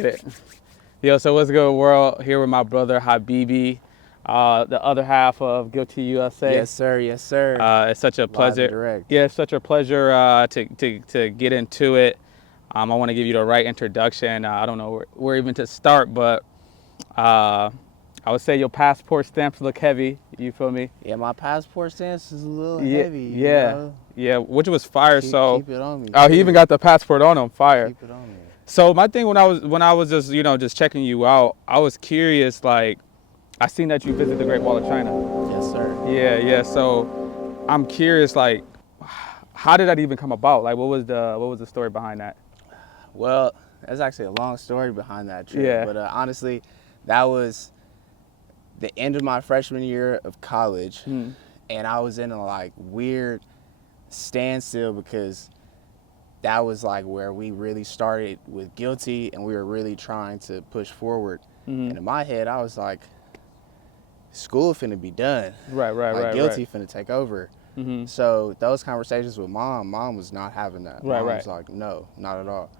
get it. Yo, so what's good, world? Here with my brother Habibi, the other half of Guilty USA. Yes, sir. Yes, sir. It's such a Live pleasure. and direct. Yeah, it's such a pleasure to get into it. I want to give you the right introduction. I don't know where even to start, but I would say your passport stamps look heavy. You feel me? Yeah, my passport stance is a little Yeah, heavy. yeah, which was fire. Keep it on me. Oh, he even got the passport on him. Fire. Keep it on me. So my thing when I was just just checking you out, I was curious. Like, I seen that you visited the Great Wall of China. Yes, sir. Yeah. So I'm curious, like, how did that even come about? Like, what was the story behind that? Well, there's actually a long story behind that trip. Yeah. But honestly, that was the end of my freshman year of college, and I was in a like weird standstill because that was like where we really started with Guilty, and we were really trying to push forward. And in my head, I was like, school finna be done. Right. Guilty finna take over. So those conversations with mom was not having that. Right, Mom right. was like, no, not at all.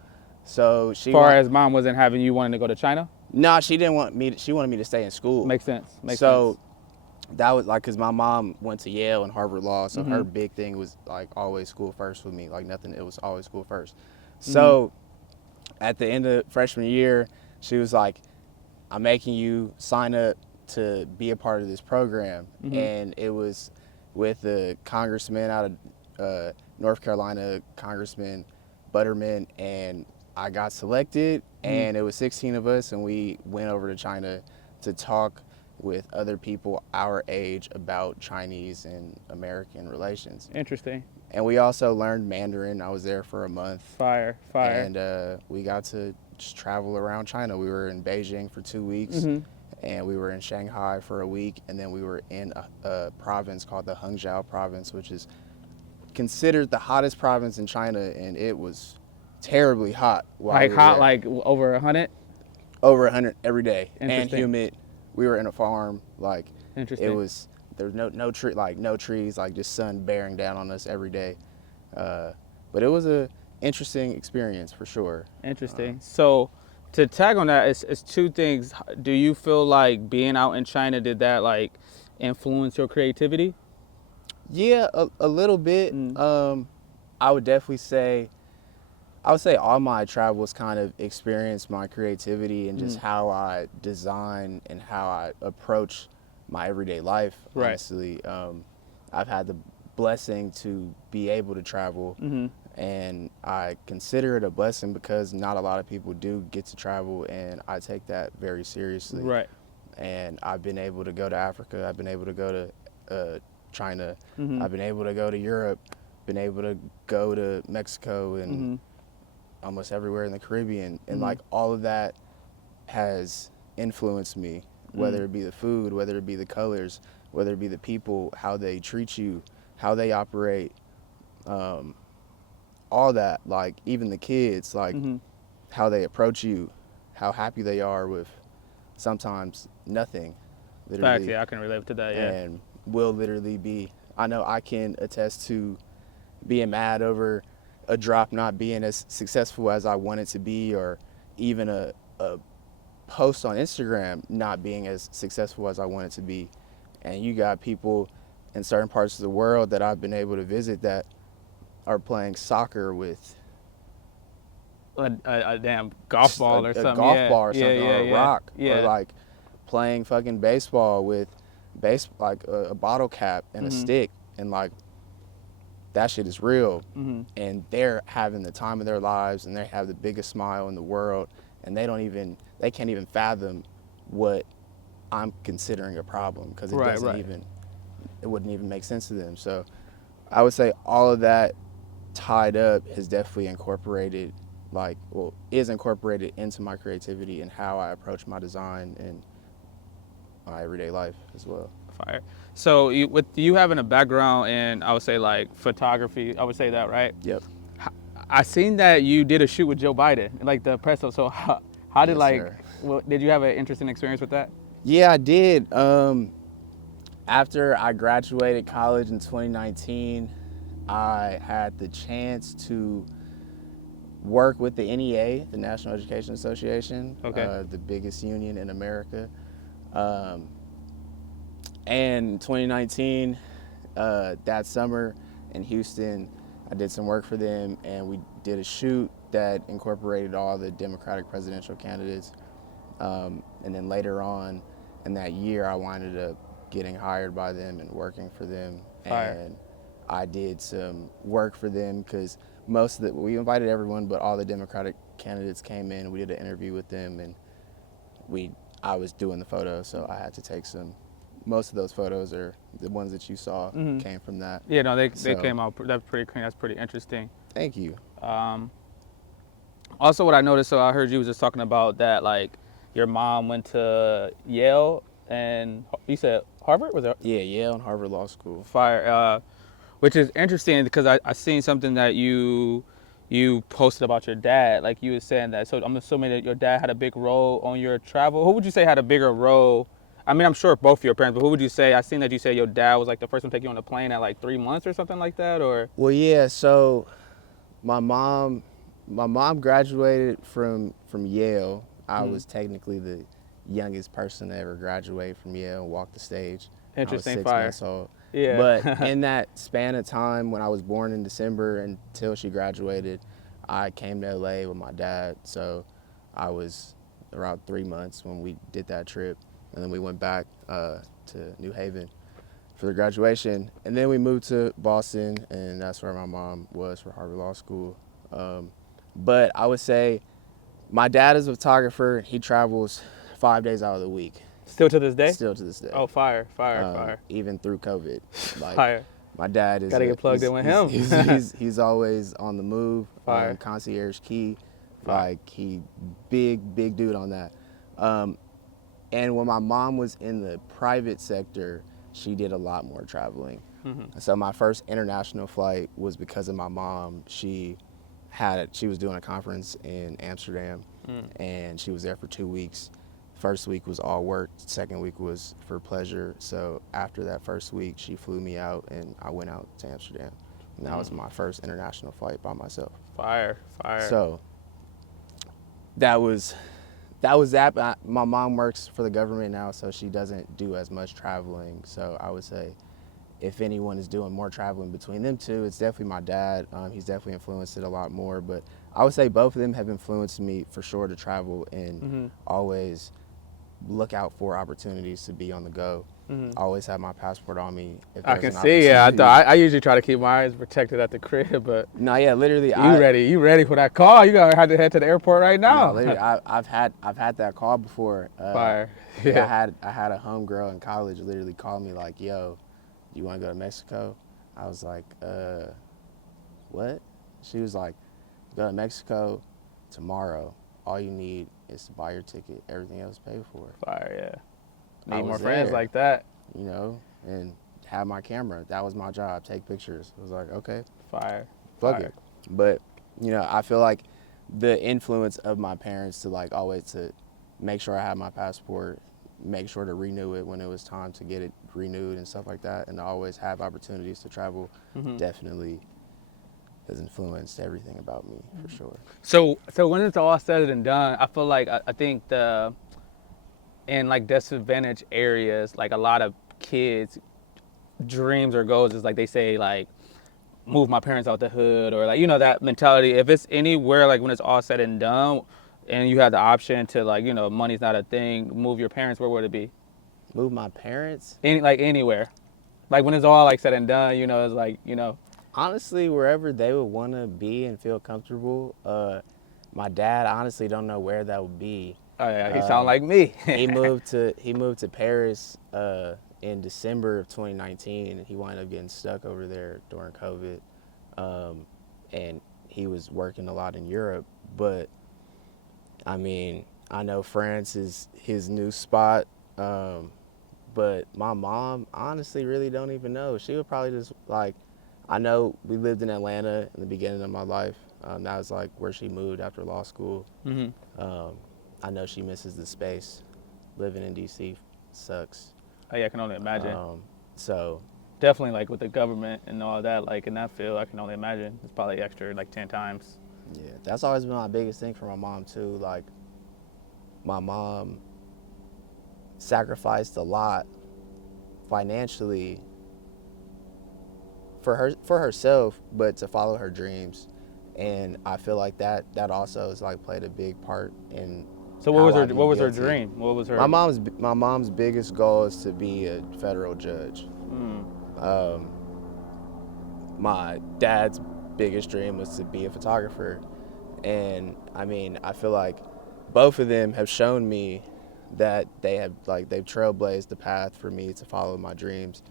So she As far as mom wasn't having you wanting to go to China? no, she didn't want me. She wanted me to stay in school. Makes sense. So that was like, cause my mom went to Yale and Harvard Law, so her big thing was like always school first with me. Like nothing, it was always school first. So at the end of freshman year, she was like, I'm making you sign up to be a part of this program. And it was with the congressman out of North Carolina, Congressman Butterman, and I got selected, and it was 16 of us, and we went over to China to talk with other people our age about Chinese and American relations. Interesting. And we also learned Mandarin. I was there for a month. Fire. And we got to just travel around China. We were in Beijing for 2 weeks, and we were in Shanghai for a week, and then we were in a province called the Hangzhou province, which is considered the hottest province in China, and it was terribly hot. Like hot, like over 100? Over 100 every day, and Interesting. humid. We were in a farm, like Interesting. it was. There's no tree, like no trees, like just sun bearing down on us every day. But it was a interesting experience for sure. Interesting. So to tag on that, it's two things. Do you feel like being out in China, did that like influence your creativity? Yeah, a little bit. I would definitely say, I would say all my travels kind of experienced my creativity and just how I design and how I approach my everyday life. Right. Honestly, I've had the blessing to be able to travel, and I consider it a blessing because not a lot of people do get to travel, and I take that very seriously. Right. And I've been able to go to Africa. I've been able to go to China. I've been able to go to Europe. Been able to go to Mexico and almost everywhere in the Caribbean. And like all of that has influenced me, whether it be the food, whether it be the colors, whether it be the people, how they treat you, how they operate, all that. Like even the kids, like how they approach you, how happy they are with sometimes nothing. Literally. Facts, yeah, I can relate to that, yeah. And will literally be, I know I can attest to being mad over a drop not being as successful as I want it to be, or even a post on Instagram not being as successful as I want it to be. And you got people in certain parts of the world that I've been able to visit that are playing soccer with A damn golf ball or something. a golf ball or something, or a rock, Yeah. or like playing fucking baseball with like a bottle cap and a stick, and like that shit is real. And they're having the time of their lives, and they have the biggest smile in the world, and they can't even fathom what I'm considering a problem, because it wouldn't even make sense to them. So I would say all of that tied up has definitely incorporated, is incorporated into my creativity and how I approach my design and my everyday life as well. Fire. So with you having a background in, I would say like photography, I would say that, right? Yep. I seen that you did a shoot with Joe Biden, like the press. So how did Yes, sir. did you have an interesting experience with that? Yeah, I did. After I graduated college in 2019, I had the chance to work with the NEA, the National Education Association, Okay. the biggest union in America. Um, and 2019, that summer in Houston, I did some work for them, and we did a shoot that incorporated all the Democratic presidential candidates. And then later on in that year, I winded up getting hired by them and working for them. Fire. And I did some work for them because we invited everyone, but all the Democratic candidates came in. We did an interview with them, and I was doing the photos, so I had to take some. Most of those photos are the ones that you saw came from that. Yeah, no, they So, came out. That's pretty clean. That's pretty interesting. Thank you. Also, what I noticed, so I heard you was just talking about that, like your mom went to Yale and you said Harvard, was it? Yeah, Yale and Harvard Law School. Fire, which is interesting because I seen something that you posted about your dad. Like you were saying that. So I'm assuming that your dad had a big role on your travel. Who would you say had a bigger role? I mean, I'm sure both of your parents, but who would you say? I seen that you said your dad was like the first one to take you on the plane at like 3 months or something like that, or? Well, yeah. So my mom graduated from Yale. I was technically the youngest person to ever graduate from Yale and walk the stage. Interesting. I was 6 Fire. months old. Yeah. But in that span of time, when I was born in December until she graduated, I came to LA with my dad. So I was around 3 months when we did that trip, and then we went back to New Haven for the graduation, and then we moved to Boston, and that's where my mom was for Harvard Law School. But I would say my dad is a photographer. He travels 5 days out of the week. Still to this day? Still to this day. Oh, fire. Fire. Even through COVID. Like, Fire. my dad is Gotta get plugged in with him. He's always on the move. Fire. Concierge key. Fire. Like, he big dude on that. And when my mom was in the private sector, she did a lot more traveling. So my first international flight was because of my mom. She was doing a conference in Amsterdam, and she was there for 2 weeks. First week was all work. Second week was for pleasure. So after that first week, she flew me out, and I went out to Amsterdam. And that was my first international flight by myself. Fire. So that was that. But my mom works for the government now, so she doesn't do as much traveling. So I would say if anyone is doing more traveling between them two, it's definitely my dad. He's definitely influenced it a lot more. But I would say both of them have influenced me for sure to travel and always look out for opportunities to be on the go. Always have my passport on me. If I there's can an see. Yeah, opportunity. I usually try to keep my eyes protected at the crib, but No, yeah, literally. you ready for that call? You gotta have to head to the airport right now. No, literally, I've had that call before. Fire. Yeah. Yeah. I had a homegirl in college literally call me like, "Yo, you want to go to Mexico?" I was like, what? She was like, "Go to Mexico tomorrow. All you need is to buy your ticket. Everything else paid for." Fire. Yeah. I Need more was friends there. like that. You know, and have my camera. That was my job. Take pictures. I was like, okay, Fire. fuck Fire. it. But you know, I feel like the influence of my parents to like always to make sure I had my passport, make sure to renew it when it was time to get it renewed and stuff like that, and to always have opportunities to travel definitely has influenced everything about me for sure. So when it's all said and done, I feel like I think in like disadvantaged areas, like a lot of kids' dreams or goals is like they say like move my parents out the hood, or like, you know, that mentality. If it's anywhere, like when it's all said and done and you have the option to, like, you know, money's not a thing, move your parents, where would it be? Move my parents? Anywhere. Like when it's all like said and done, you know, it's like, you know. Honestly, wherever they would want to be and feel comfortable. My dad, I honestly don't know where that would be. Oh yeah, he sound like me. he moved to Paris in December of 2019, and he wound up getting stuck over there during COVID. And he was working a lot in Europe, but I mean, I know France is his new spot. But my mom honestly really don't even know. She would probably just like, I know we lived in Atlanta in the beginning of my life. That was like where she moved after law school. I know she misses the space. Living in DC sucks. Oh yeah, I can only imagine. So Definitely, like with the government and all that, like in that field, I can only imagine it's probably extra like 10 times. Yeah, that's always been my biggest thing for my mom too. Like my mom sacrificed a lot financially for herself, but to follow her dreams. And I feel like that also has like played a big part in So how I what view was her guilty. dream? What was her? My mom's biggest goal is to be a federal judge. Mm, Um, my dad's biggest dream was to be a photographer, and I mean I feel like both of them have shown me that they've trailblazed the path for me to follow my dreams.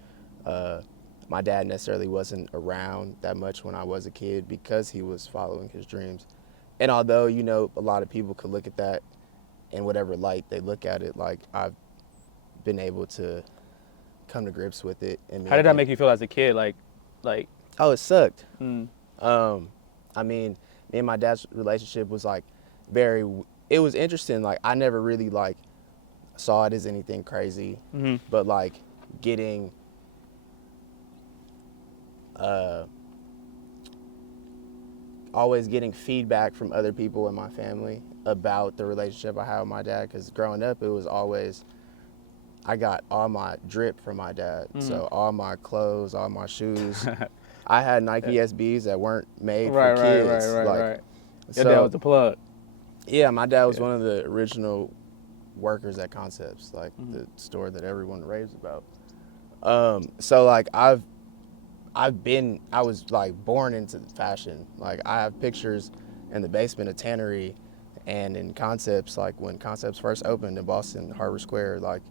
Uh, my dad necessarily wasn't around that much when I was a kid because he was following his dreams. And although, a lot of people could look at that in whatever light they look at it, like I've been able to come to grips with it. how did that make you feel as a kid? Like, Oh, it sucked. mm, I mean, me and my dad's relationship was like it was interesting. Like I never really like saw it as anything crazy, mm-hmm. but like getting always getting feedback from other people in my family about the relationship I had with my dad. Because growing up, it was always I got all my drip from my dad. So all my clothes, all my shoes. I had Nike SBs that weren't made for kids. Right. Your So, dad was the plug. yeah, my dad was one of the original workers at Concepts, like the store that everyone raves about. So like I was like born into fashion. Like I have pictures in the basement of Tannery and in Concepts, like when Concepts first opened in Boston, Harbor Square, like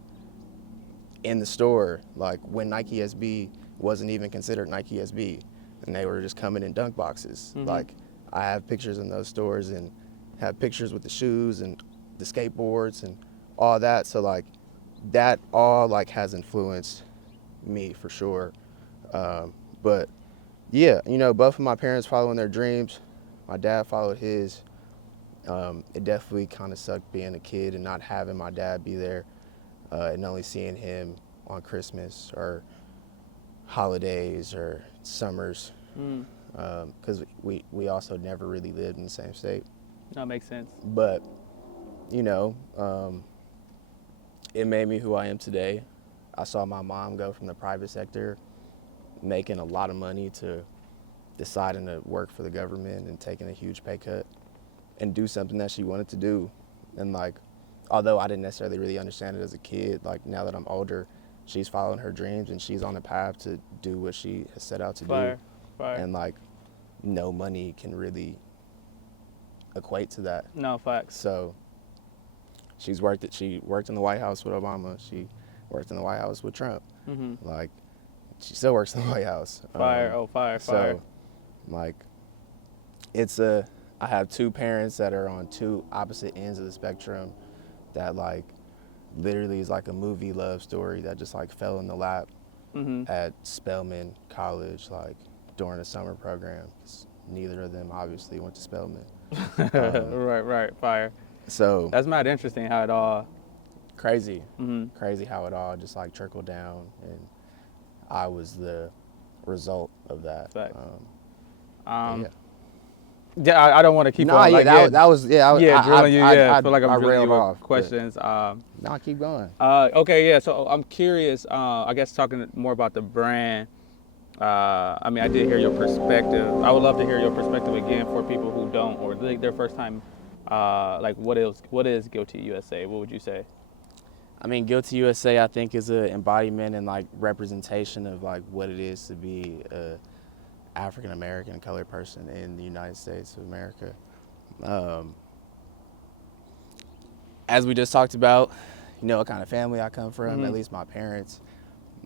in the store, like when Nike SB wasn't even considered Nike SB and they were just coming in dunk boxes. Like I have pictures in those stores and have pictures with the shoes and the skateboards and all that. So like that all like has influenced me for sure. But yeah, both of my parents following their dreams. My dad followed his. It definitely kind of sucked being a kid and not having my dad be there and only seeing him on Christmas or holidays or summers because we also never really lived in the same state. That makes sense. But, it made me who I am today. I saw my mom go from the private sector, making a lot of money, to deciding to work for the government and taking a huge pay cut and do something that she wanted to do. And like, although I didn't necessarily really understand it as a kid, like now that I'm older, she's following her dreams and she's on a path to do what she has set out to do. Fire. And like, no money can really equate to that. No, facts. So she worked in the White House with Obama. She worked in the White House with Trump. Like, she still works in the White House. Fire. So, like, I have two parents that are on two opposite ends of the spectrum that, like, literally is like a movie love story that just, like, fell in the lap at Spelman College, like, during a summer program. 'Cause neither of them obviously went to Spelman. Right. Fire. So That's mad interesting how it all. crazy how it all just like trickled down, and I was the result of that. Facts. Yeah. Yeah, I don't want to keep No, on. yeah, Like, that was drilling you. I feel like I'm I drilling you railed with off, questions. No, keep going. Okay, yeah. So I'm curious. I guess talking more about the brand. I mean, I did hear your perspective. I would love to hear your perspective again for people who don't, or like their first time. Like, what is Guilty USA? What would you say? I mean, Guilty USA, I think, is an embodiment and like representation of like what it is to be a African American colored person in the United States of America. As we just talked about, what kind of family I come from, at least my parents.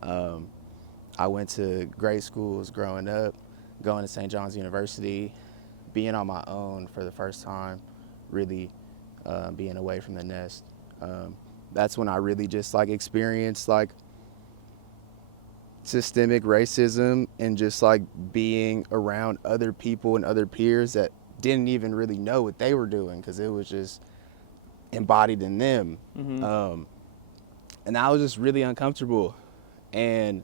I went to great schools growing up, going to St. John's University, being on my own for the first time, really being away from the nest. That's when I really just like experienced like systemic racism and just like being around other people and other peers that didn't even really know what they were doing because it was just embodied in them. And I was just really uncomfortable. And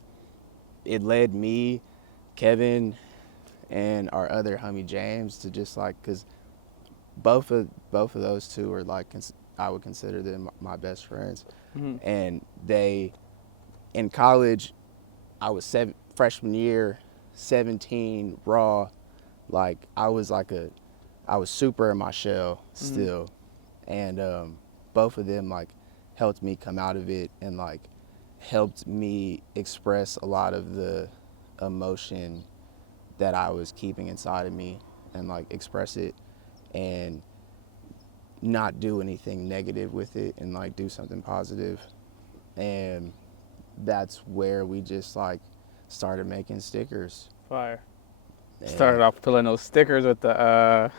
it led me, Kevin, and our other homie James to just like, because both of those two are like I would consider them my best friends, and they in college I was freshman year, 17 raw, like I was super in my shell still, and both of them like helped me come out of it and like helped me express a lot of the emotion that I was keeping inside of me and like express it and not do anything negative with it and like do something positive. And that's where we just like started making stickers. Fire. And Started off peeling those stickers with the. I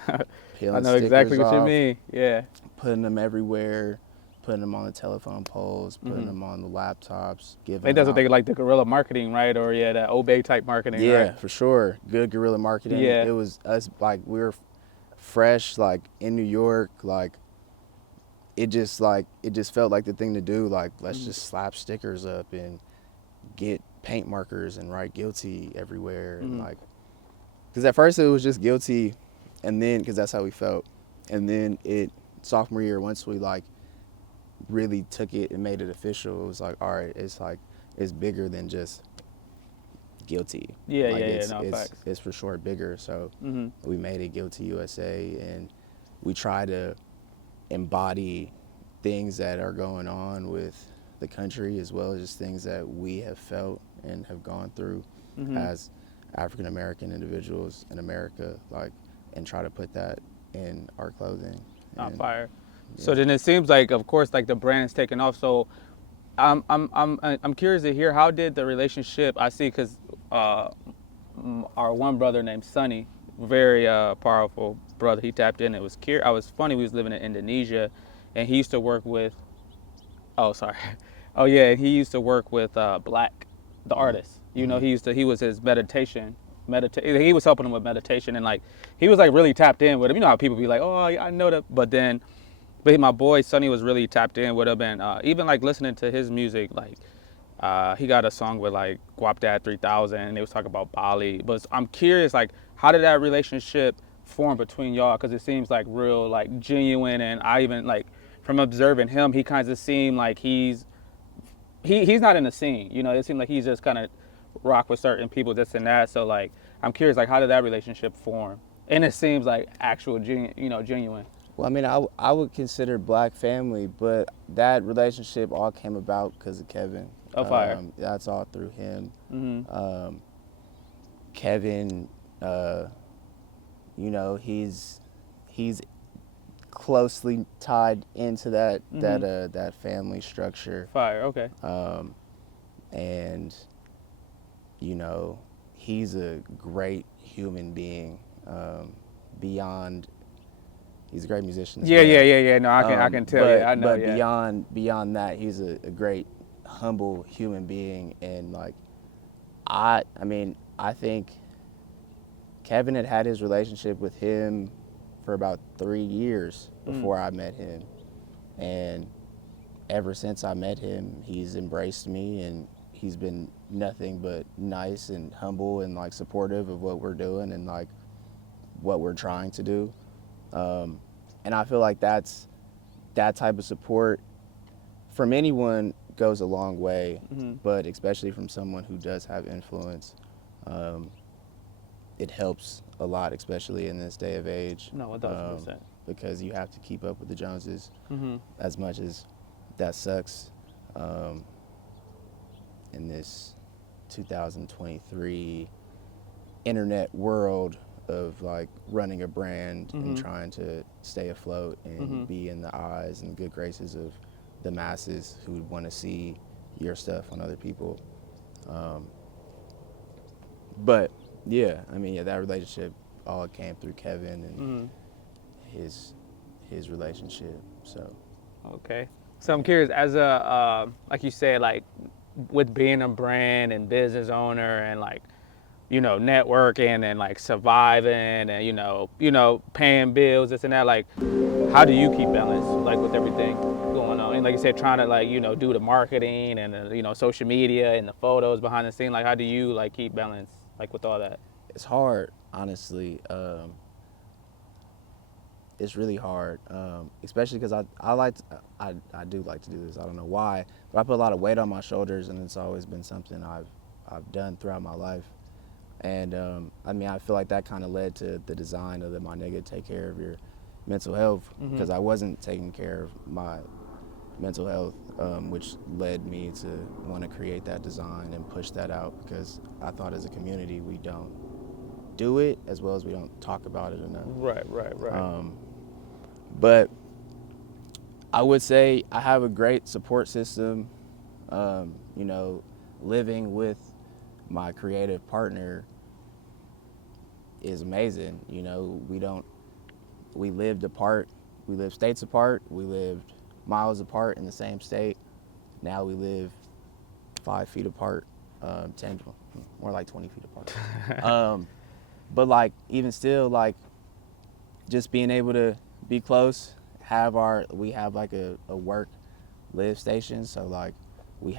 peeling know exactly stickers what you off, mean. Yeah. putting them everywhere, putting them on the telephone poles, putting them on the laptops, I giving think them that's what out. they like, the guerrilla marketing, right? Or yeah, that Obey type marketing, Yeah, right? for sure. Good guerrilla marketing. Yeah. It was us like we were fresh, like in New York, like it just felt like the thing to do. Like let's just slap stickers up and get paint markers and write guilty everywhere and like because at first it was just guilty, and then because that's how we felt, and then sophomore year once we like really took it and made it official, it was like all right, it's bigger than just guilty. Yeah, like yeah, no, facts. it's for sure bigger. So we made it Guilty USA, and we try to embody things that are going on with the country as well as just things that we have felt and have gone through as African American individuals in America, like, and try to put that in our clothing. Not And, fire. So then it seems like, of course, like the brand is taking off. So I'm curious to hear, how did the relationship? I see, because our one brother named Sonny, very powerful brother, he tapped in. It was I was funny. We was living in Indonesia, and he used to work with. Oh, sorry. Oh yeah, he used to work with Black, the artist. You know, he was his he was helping him with meditation, and like he was like really tapped in with him. You know how people be like, oh, I know that, but my boy Sonny was really tapped in with him, and even like listening to his music, like he got a song with like Guap Dad 3000, and they was talking about Bali. But I'm curious, like, how did that relationship form between y'all? Because it seems like real, like genuine, and I even like from observing him, he kind of seemed like he's not in the scene. You know, it seemed like he's just kind of rock with certain people, this and that. So like, I'm curious, like, how did that relationship form? And it seems like actual, genuine. well, I mean, I would consider Black family, but that relationship all came about because of Kevin. Oh, fire. That's all through him. Kevin, you know, he's closely tied into that family structure, Fire. Okay. and you know, he's a great human being. Beyond, he's a great musician. As Yeah, well. yeah. No, I can tell. But, Yeah, I know. But Yeah. beyond that, he's a great, humble human being, and like, I mean, I think Kevin had his relationship with him for about 3 years before I met him, and ever since I met him, he's embraced me, and he's been nothing but nice and humble and like supportive of what we're doing and like what we're trying to do. And I feel like that type of support from anyone goes a long way, but especially from someone who does have influence, it helps a lot, especially in this day of age. No, 1,000%. Because you have to keep up with the Joneses, as much as that sucks in this 2023 internet world of like running a brand and trying to stay afloat and be in the eyes and good graces of the masses who would want to see your stuff on other people. But yeah, I mean, yeah, that relationship all came through Kevin and his relationship. So Okay. So I'm curious, as a like you said, like with being a brand and business owner and like, you know, networking and like surviving and you know, paying bills, this and that, like, how do you keep balance, like, with everything going on? And like you said, trying to, like, you know, do the marketing and you know, social media and the photos behind the scene, like, how do you like keep balance, like, with all that? it's hard, honestly. it's really hard, especially because I do like to do this. I don't know why, but I put a lot of weight on my shoulders, and it's always been something I've done throughout my life. And I mean, I feel like that kind of led to the design of the My Nigga Take Care of Your Mental Health, because I wasn't taking care of my mental health, which led me to want to create that design and push that out, because I thought as a community we don't do it as well as we don't talk about it enough. Right. But I would say I have a great support system. You know, living with my creative partner is amazing. You know, we lived apart. We lived states apart. We lived miles apart in the same state. Now we live 5 feet apart, 10, more like 20 feet apart. But like, even still, like, just being able to be close, we have like a work live station. So like, we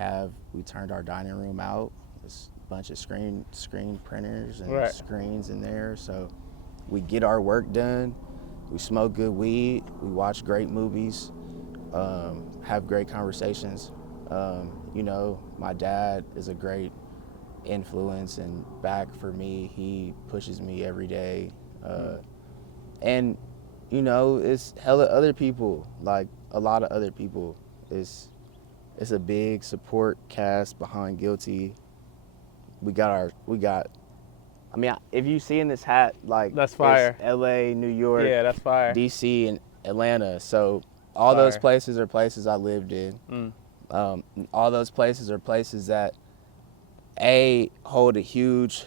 turned our dining room out. There's a bunch of screen printers and Right. screens in there. So we get our work done. We smoke good weed. We watch great movies. Have great conversations. You know, my dad is a great influence and back for me. He pushes me every day. And, you know, it's hella other people, like a lot of other people. It's a big support cast behind Guilty. I mean, if you see in this hat, like, That's fire. it's LA, New York, Yeah, that's fire. DC, and Atlanta. So all Fire. those places are places I lived in. All those places are places that hold a huge,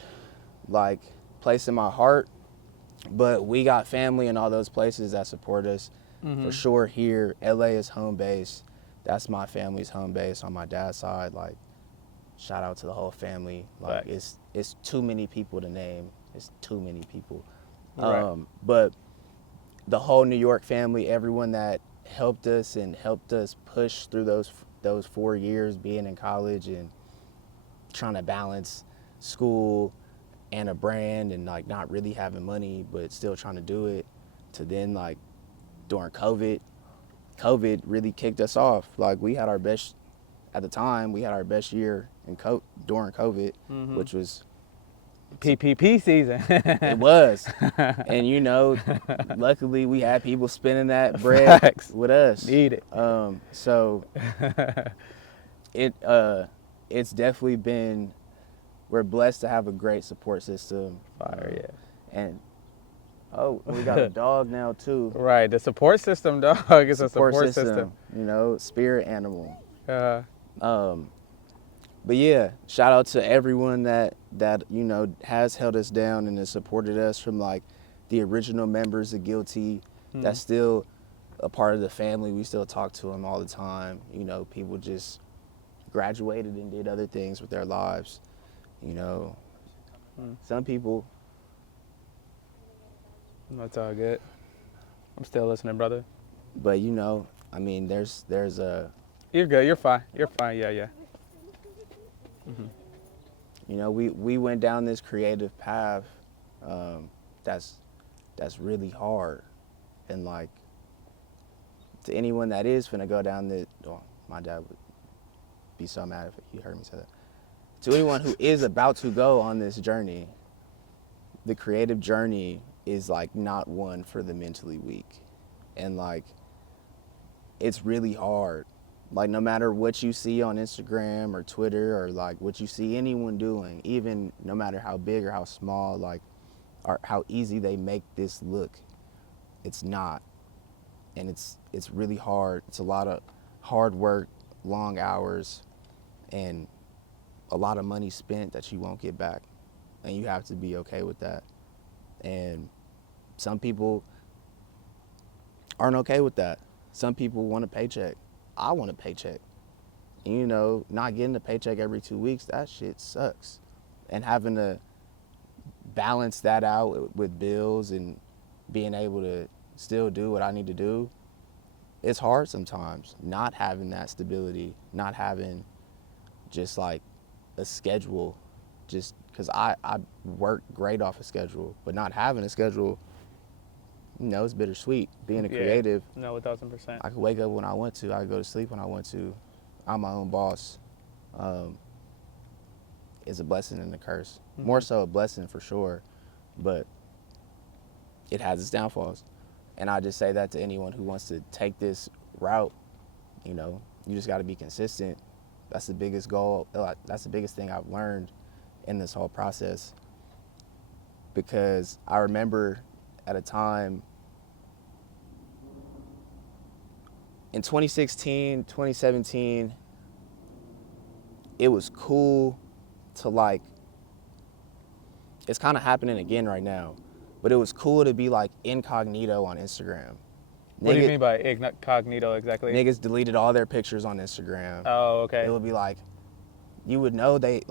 like, place in my heart, but we got family in all those places that support us. For sure. Here, LA is home base. That's my family's home base on my dad's side. Like, shout out to the whole family. Like, Right. it's too many people to name. It's too many people. Right. But the whole New York family, everyone that helped us push through those 4 years being in college and trying to balance school and a brand, and like not really having money but still trying to do it, to then, like, during COVID really kicked us off. Like, at the time we had our best year during COVID, which was PPP season. it was. And, you know, luckily we had people spending that bread Facts. with us. Need it. So it's definitely been, we're blessed to have a great support system. Fire, yeah. And we got a dog now too. Right, the support system, dog, is a support system. You know, spirit animal. Uh, But yeah, shout out to everyone that you know has held us down and has supported us, from like the original members of Guilty. That's still a part of the family. We still talk to them all the time. You know, people just graduated and did other things with their lives. You know, some people. that's all good. I'm still listening, brother. But, you know, I mean, there's a, You're good. You're fine. You're fine. Yeah. you know, we went down this creative path that's really hard. And, like, to anyone that is finna go down my dad would be so mad if he heard me say that. To anyone who is about to go on this journey, the creative journey is, like, not one for the mentally weak. And, like, it's really hard. Like, no matter what you see on Instagram or Twitter, or like what you see anyone doing, even no matter how big or how small, like, or how easy they make this look, it's not. And it's really hard. It's a lot of hard work, long hours, and a lot of money spent that you won't get back. And you have to be okay with that. And some people aren't okay with that. Some people want a paycheck. I want a paycheck. And, you know, not getting a paycheck every 2 weeks, that shit sucks. And having to balance that out with bills and being able to still do what I need to do, it's hard sometimes. Not having that stability, not having just like a schedule, just because I work great off a schedule, but not having a schedule it's bittersweet. Being a Yeah. creative, No, 1,000%. I could wake up when I want to. I could go to sleep when I want to. I'm my own boss. It's a blessing and a curse. More so a blessing for sure, but it has its downfalls. And I just say that to anyone who wants to take this route. You just got to be consistent. That's the biggest goal. That's the biggest thing I've learned in this whole process. Because I remember at a time in 2016, 2017, it was cool to like, it's kind of happening again right now, but it was cool to be like incognito on Instagram. What do you mean by incognito exactly? Niggas deleted all their pictures on Instagram. Oh, okay. It would be like, you would know they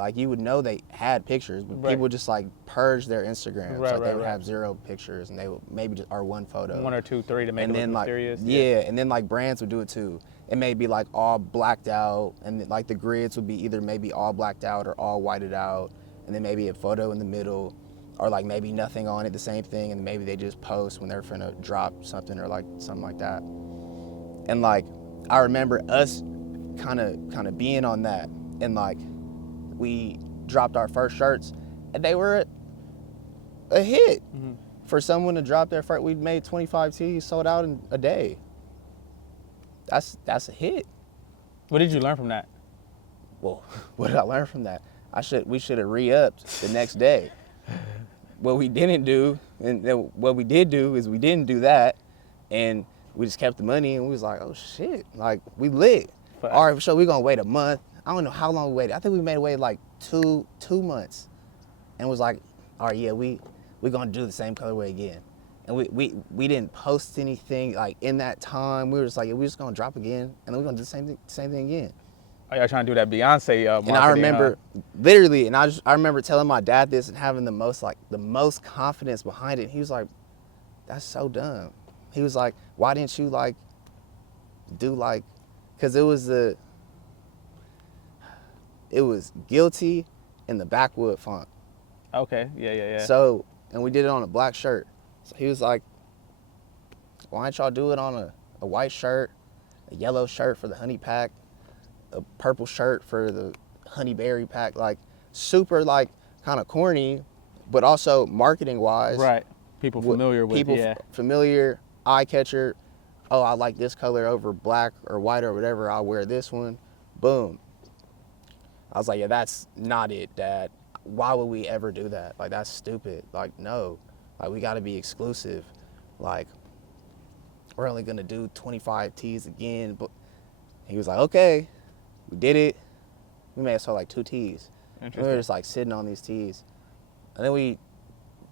had pictures, but people would just like purge their Instagrams. They would have 0 pictures, and they would maybe just or 1 photo. 1 or 2, 3 to make it look mysterious. And then like brands would do it too. It may be like all blacked out, and like the grids would be either maybe all blacked out or all whited out, and then maybe a photo in the middle, or like maybe nothing on it, the same thing, and maybe they just post when they're finna drop something or like something like that. And like I remember us kind of being on that, and like we dropped our first shirts, and they were a hit. For someone to drop their first, we made 25 tees, sold out in a day. That's a hit. What did you learn from that? Well, what did I learn from that? We should have re-upped the next day. What we didn't do, and what we did do is we didn't do that, and we just kept the money, and we was like, oh shit, like we lit. All right, so we gonna wait a month. I don't know how long we waited. I think we made it wait like two months, and was like, all right, yeah, we gonna do the same colorway again. And we didn't post anything like in that time. We were just like, yeah, we just gonna drop again, and then we're gonna do the same thing again. Oh, y'all trying to do that Beyonce marketing? And I remember literally, and I remember telling my dad this and having the most confidence behind it. He was like, that's so dumb. He was like, why didn't you like do like, because it was Guilty in the backwood font. Okay, yeah. So, and we did it on a black shirt. So he was like, why don't y'all do it on a white shirt, a yellow shirt for the honey pack, a purple shirt for the honey berry pack, like super like kind of corny, but also marketing wise. Right, people familiar with familiar, eye catcher. Oh, I like this color over black or white or whatever, I'll wear this one. Boom. I was like, yeah, that's not it, Dad. Why would we ever do that? Like, that's stupid. Like, no. Like, we got to be exclusive. Like, we're only going to do 25 tees again. But he was like, okay. We did it. We may have sold like 2 tees. And we were just like sitting on these tees. And then we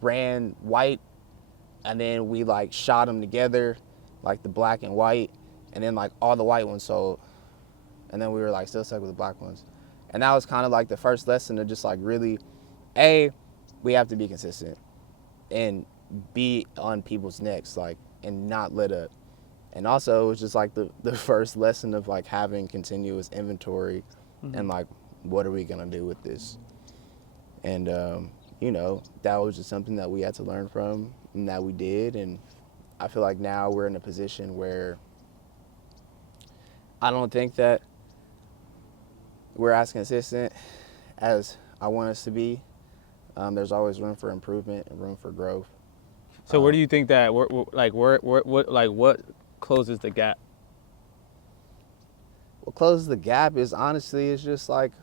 ran white, and then we like shot them together, like the black and white, and then like all the white ones sold. And then we were like still stuck with the black ones. And that was kind of like the first lesson to just like really, we have to be consistent and be on people's necks, like, and not let up. And also it was just like the first lesson of like having continuous inventory and like, what are we gonna do with this? And that was just something that we had to learn from and that we did. And I feel like now we're in a position where I don't think that we're as consistent as I want us to be. There's always room for improvement and room for growth. So where do you think that what closes the gap? What closes the gap is honestly, it's just like,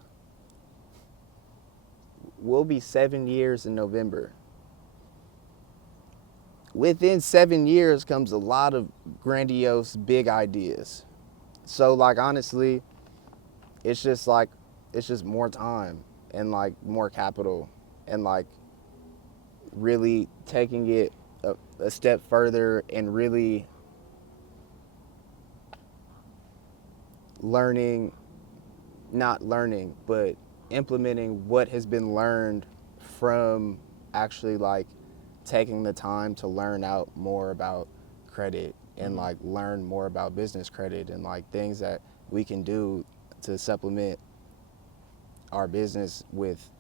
we'll be 7 years in November. Within 7 years comes a lot of grandiose, big ideas. So like, honestly, it's just more time and like more capital and like really taking it a step further and really but implementing what has been learned from actually like taking the time to learn out more about credit and like learn more about business credit and like things that we can do to supplement our business with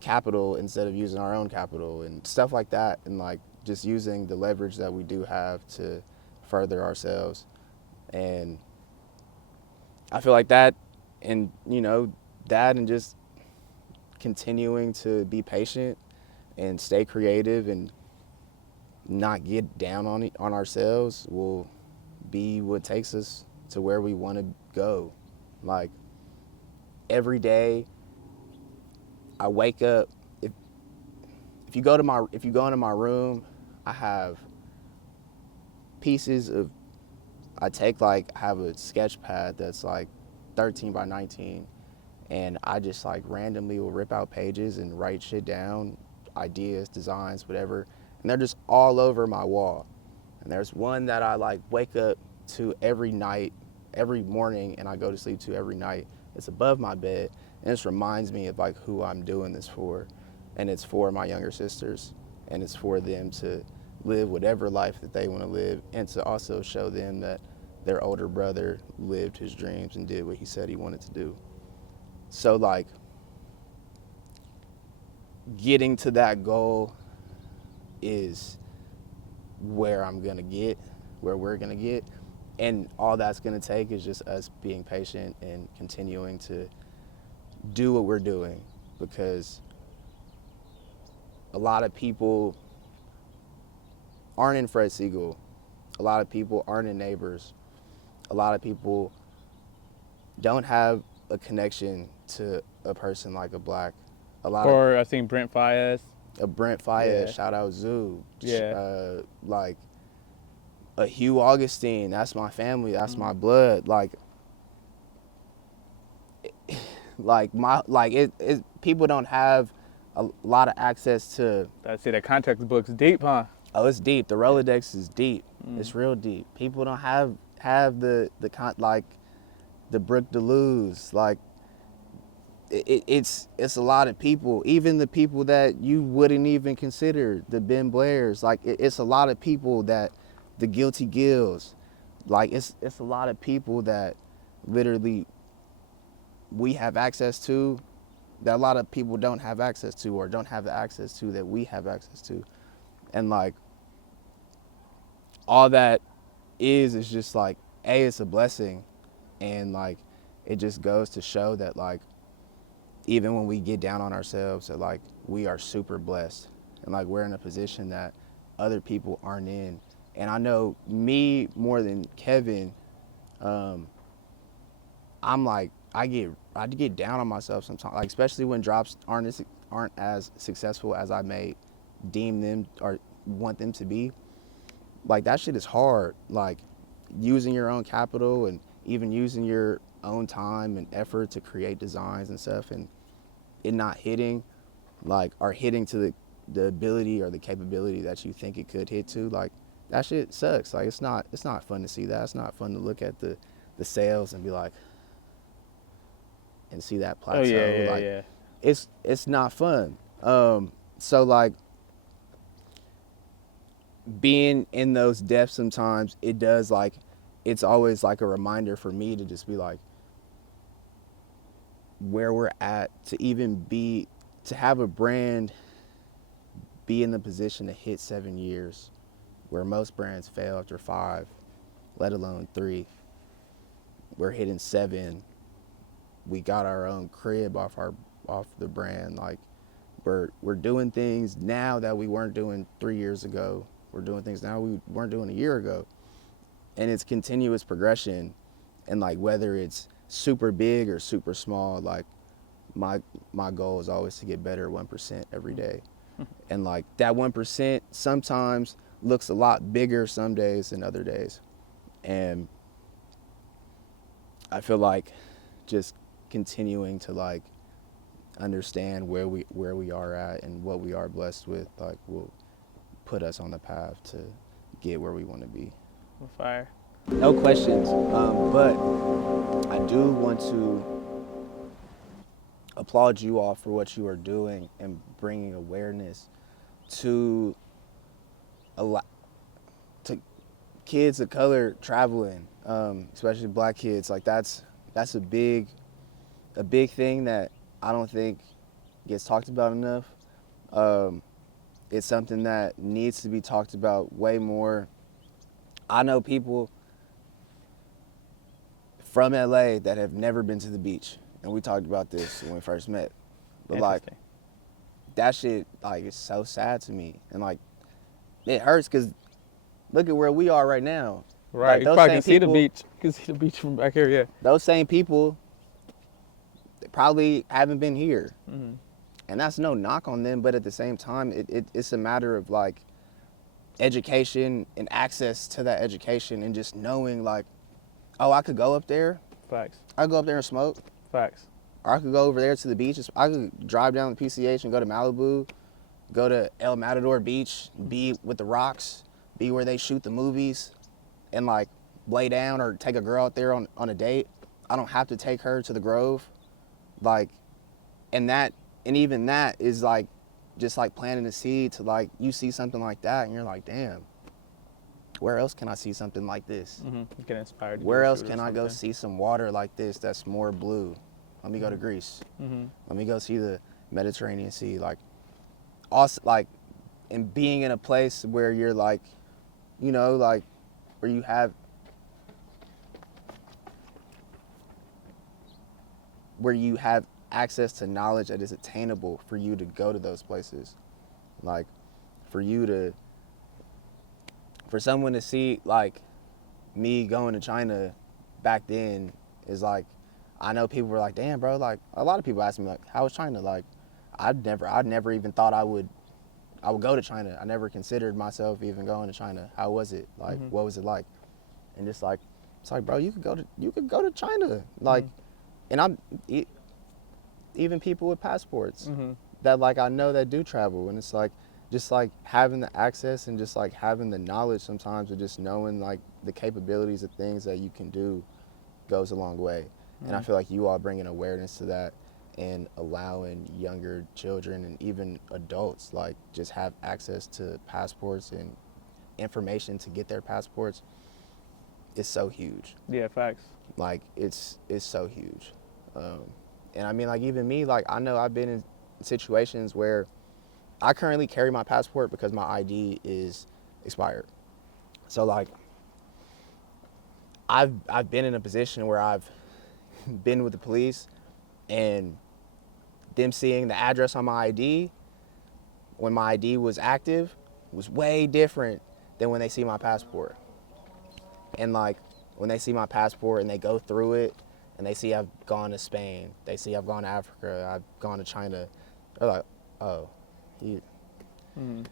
capital instead of using our own capital and stuff like that. And like just using the leverage that we do have to further ourselves. And I feel like that, and that, and just continuing to be patient and stay creative and not get down on ourselves will be what takes us to where we want to go. Like, every day I wake up, if you go into my room, I have pieces of, I have a sketch pad that's like 13 by 19, and I just like randomly will rip out pages and write shit down, ideas, designs, whatever, and they're just all over my wall. And there's one that I like wake up to every night, every morning, and I go to sleep to every night. It's above my bed, and this reminds me of like who I'm doing this for. And it's for my younger sisters, and it's for them to live whatever life that they want to live, and to also show them that their older brother lived his dreams and did what he said he wanted to do. So like, getting to that goal is where we're gonna get, and all that's gonna take is just us being patient and continuing to do what we're doing, because a lot of people aren't in Fred Siegel. A lot of people aren't in Neighbors. A lot of people don't have a connection to a person like a Black. Or I think Brent Faiyaz. Brent Faiyaz, Yeah. shout out Zoo. Yeah. Like a Hugh Augustine, that's my family, that's my blood. People don't have a lot of access to. I see that context book's deep, huh? Oh, it's deep. The Rolodex is deep. It's real deep. People don't have the Brooke DeLues. Like, it's a lot of people. Even the people that you wouldn't even consider, the Ben Blairs. Like, it's a lot of people that, the Guilty Gills. Like, it's a lot of people that literally we have access to, that a lot of people don't have access to, or don't have the access to that we have access to. And like, all that is just like, it's a blessing. And like, it just goes to show that like, even when we get down on ourselves, that like, we are super blessed, and like, we're in a position that other people aren't in. And I know me more than Kevin, I'm like, I get down on myself sometimes, like, especially when drops aren't as successful as I may deem them or want them to be. Like, that shit is hard. Like, using your own capital and even using your own time and effort to create designs and stuff, and it not hitting, like, or hitting to the ability or the capability that you think it could hit to, like, that shit sucks. Like, it's not fun to see that. It's not fun to look at the sales and be like, and see that plateau. Oh yeah, like, yeah. It's not fun. So like, being in those depths sometimes, it does, like, it's always like a reminder for me to just be like, where we're at, to have a brand be in the position to hit 7 years, where most brands fail after 5, let alone 3. We're hitting 7. We got our own crib off the brand. Like, we're doing things now that we weren't doing 3 years ago. We're doing things now we weren't doing a year ago. And it's continuous progression. And like, whether it's super big or super small, like, my goal is always to get better 1% every day. And like, that 1% sometimes looks a lot bigger some days than other days. And I feel like just continuing to like understand where we are at and what we are blessed with, like, will put us on the path to get where we want to be. Fire. No questions, but I do want to applaud you all for what you are doing and bringing awareness to to kids of color traveling, especially Black kids. Like, that's a big thing that I don't think gets talked about enough. It's something that needs to be talked about way more. I know people from LA that have never been to the beach, and we talked about this when we first met. But like Interesting. that shit, like it's so sad to me, and like it hurts because look at where we are right now. Right. Like You those probably same can see the people, beach. You can see the beach from back here. Yeah. those same people, they probably haven't been here, Mm-hmm. and that's no knock on them. But at the same time, it's a matter of like education and access to that education, and just knowing like, oh, I could go up there, Facts. I could go up there and smoke. Facts. Or I could go over there to the beach. I could drive down the PCH and go to Malibu, go to El Matador Beach, be with the rocks, be where they shoot the movies, and like lay down or take a girl out there on a date. I don't have to take her to the Grove. Like, and even that is like, just like planting a seed to like, you see something like that and you're like, damn, where else can I see something like this? Mm-hmm. You get inspired. To Where go else shoot or can I go something. see some water like this that's more blue? Let me go to Greece. Mm-hmm. Let me go see the Mediterranean Sea. Like, also, like, and being in a place where you're like, you know, like, where you have access to knowledge that is attainable for you to go to those places. Like, for someone to see, like, me going to China back then is like, I know people were like, damn, bro, like, a lot of people ask me, like, how was China? Like, I'd never even thought I would go to China. I never considered myself even going to China. How was it? Like, Mhm. what was it like? And just like, it's like, bro, you could go to China. Like, and even people with passports Mm-hmm. that like I know that do travel, and it's like, just like having the access and just like having the knowledge sometimes of just knowing like the capabilities of things that you can do goes a long way. And I feel like you all bringing awareness to that and allowing younger children and even adults like just have access to passports and information to get their passports is so huge. Yeah. Facts. Like it's so huge. And I mean, like, even me, like, I know I've been in situations where I currently carry my passport because my ID is expired. So like I've been in a position where I've been with the police and them seeing the address on my ID when my ID was active was way different than when they see my passport. And like when they see my passport and they go through it and they see I've gone to Spain, they see I've gone to Africa, I've gone to China, they're like, oh, he. Mm-hmm.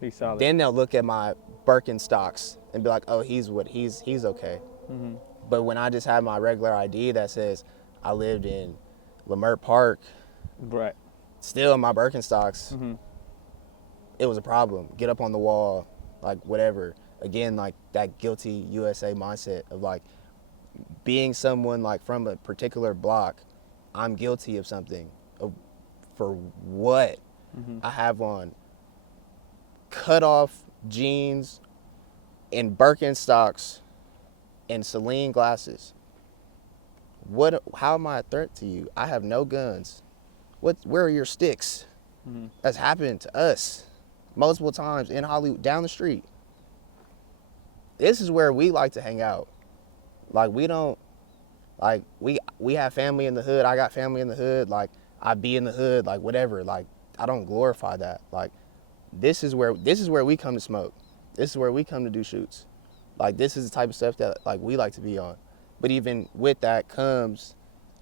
He's solid. Then they'll look at my Birkenstocks and be like, oh, he's okay. Mm-hmm. But when I just have my regular ID that says I lived in Leimert Park, Right. still in my Birkenstocks, Mm-hmm. it was a problem. Get up on the wall, like whatever. Again, like that guilty USA mindset of like being someone like from a particular block, I'm guilty of something. For what? Mm-hmm. I have on cut off jeans and Birkenstocks and Celine glasses. How am I a threat to you? I have no guns. Where are your sticks? Mm-hmm. That's happened to us multiple times in Hollywood, down the street. This is where we like to hang out. Like we don't, like we have family in the hood. I got family in the hood. Like I be in the hood. Like whatever. Like I don't glorify that. Like this is where we come to smoke. This is where we come to do shoots. Like this is the type of stuff that like we like to be on. But even with that comes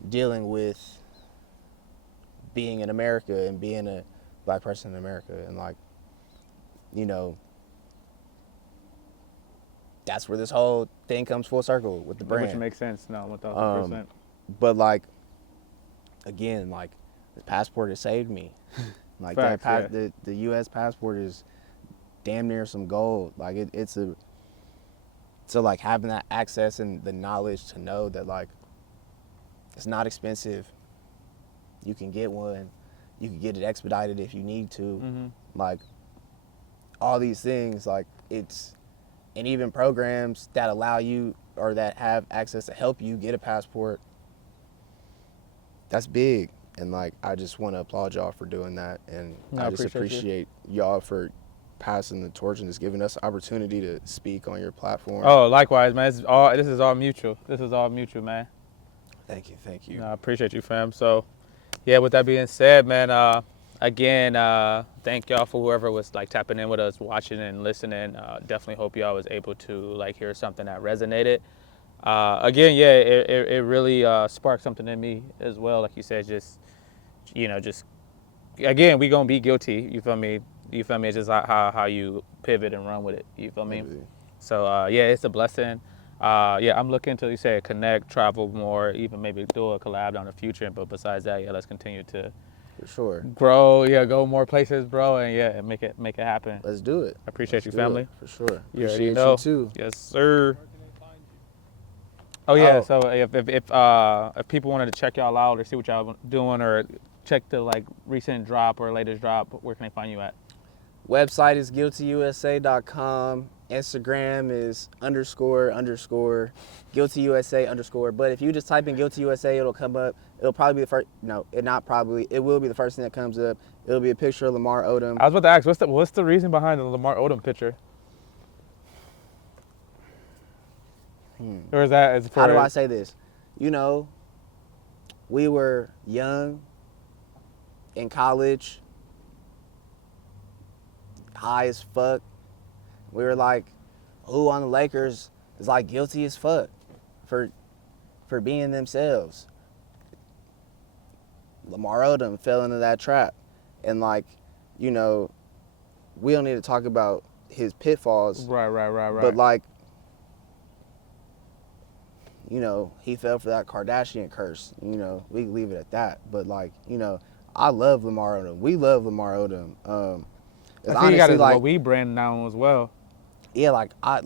dealing with being in America and being a black person in America, and like, you know, that's where this whole thing comes full circle with the brand. Which makes sense. No, 1,000%. But like, again, like the passport has saved me. Like Facts, the U.S. passport is damn near some gold. Like so like having that access and the knowledge to know that like it's not expensive. You can get one. You can get it expedited if you need to. Mm-hmm. Like all these things, like it's, and even programs that allow you or that have access to help you get a passport. That's big. And like I just want to applaud y'all for doing that, and No, I just appreciate you. appreciate y'all for passing the torch and just giving us the opportunity to speak on your platform. Oh, likewise, man. This is all mutual. This is all mutual, man. Thank you. No, I appreciate you, fam. So, yeah, with that being said, man, again, thank y'all for whoever was like tapping in with us, watching and listening. Definitely hope y'all was able to like hear something that resonated. Again, yeah, it really sparked something in me as well. Like you said, just again, we gonna be guilty. You feel me? It's just how you pivot and run with it. You feel me? Literally. So yeah, it's a blessing. Yeah, I'm looking to, you say, connect, travel more, even maybe do a collab down the future. But besides that, yeah, let's continue to For sure. grow. Yeah, go more places, bro, and yeah, make it happen. Let's do it. I appreciate Let's you, family. For sure. You already Appreciate know. you too. Yes, sir. Oh yeah. Oh. So if people wanted to check y'all out or see what y'all doing or check the like recent drop or latest drop, where can they find you at? Website is guiltyusa.com. Instagram is _ guiltyusa_. But if you just type in guiltyusa, it'll come up. It'll probably be the first. No, it not probably. It will be the first thing that comes up. It'll be a picture of Lamar Odom. I was about to ask, what's the reason behind the Lamar Odom picture? Or is that How do I say this? You know, we were young, in college, high as fuck. We were like, who on the Lakers is like guilty as fuck for being themselves? Lamar Odom fell into that trap. And like, you know, we don't need to talk about his pitfalls. Right. But like, you know, he fell for that Kardashian curse. You know, we can leave it at that. But like, you know, I love Lamar Odom. We love Lamar Odom. I think he got his weed brand now as well. Yeah, I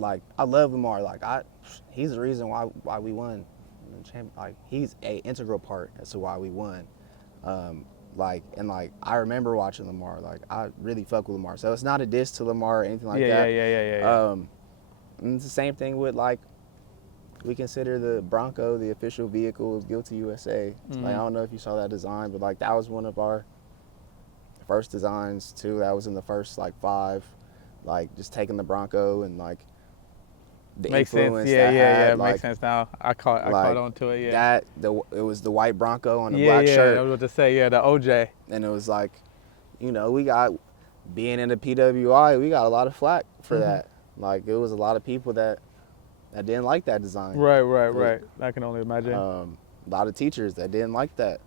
love Lamar. He's the reason why we won. Like, he's a integral part as to why we won. I remember watching Lamar. Like, I really fuck with Lamar. So it's not a diss to Lamar or anything like that. Yeah. And it's the same thing with like, we consider the Bronco the official vehicle of Guilty USA. Mm-hmm. Like, I don't know if you saw that design, but like that was one of our first designs too. That was in the first like 5, like just taking the Bronco and like the makes influence. Sense. Yeah. Like, makes sense now. I caught on to it. Yeah. It was the white Bronco on the black shirt. I was about to say the OJ. And it was like, you know, we got being in the PWI, we got a lot of flack for that. Like, it was a lot of people that didn't like that design. Right. I can only imagine. A lot of teachers that didn't like that.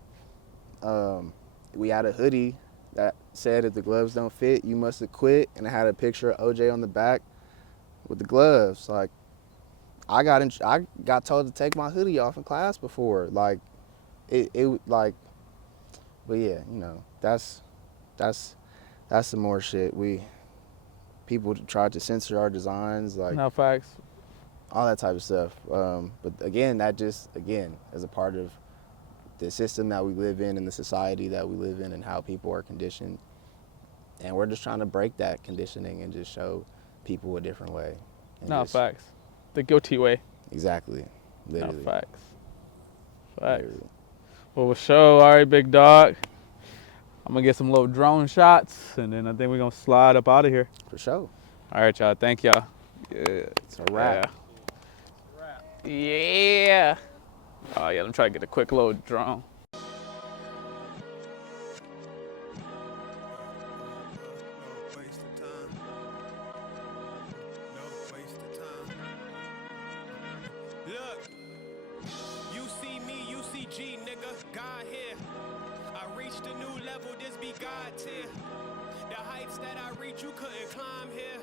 We had a hoodie that said, if the gloves don't fit, you must have quit. And it had a picture of OJ on the back with the gloves. Like, I got told to take my hoodie off in class before. Like, it like, but yeah, you know, that's some more shit. People tried to censor our designs, like, no facts. all that type of stuff. But again, that just, as a part of the system that we live in and the society that we live in and how people are conditioned. And we're just trying to break that conditioning and just show people a different way. No, facts. The guilty way. Exactly. Literally. No, facts. Literally. Well, all right, big dog. I'm going to get some little drone shots, and then I think we're going to slide up out of here. For sure. All right, y'all. Thank y'all. Yeah. It's a wrap. Yeah. Oh, yeah. Let me try to get a quick little drone. You couldn't climb here.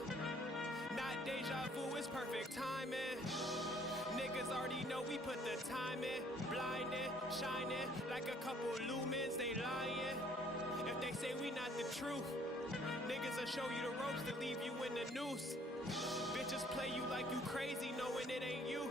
Not deja vu, it's perfect timing. Niggas already know we put the time in. Blinding, shining, like a couple lumens, they lying. If they say we not the truth, niggas will show you the ropes to leave you in the noose. Bitches play you like you crazy, knowing it ain't you.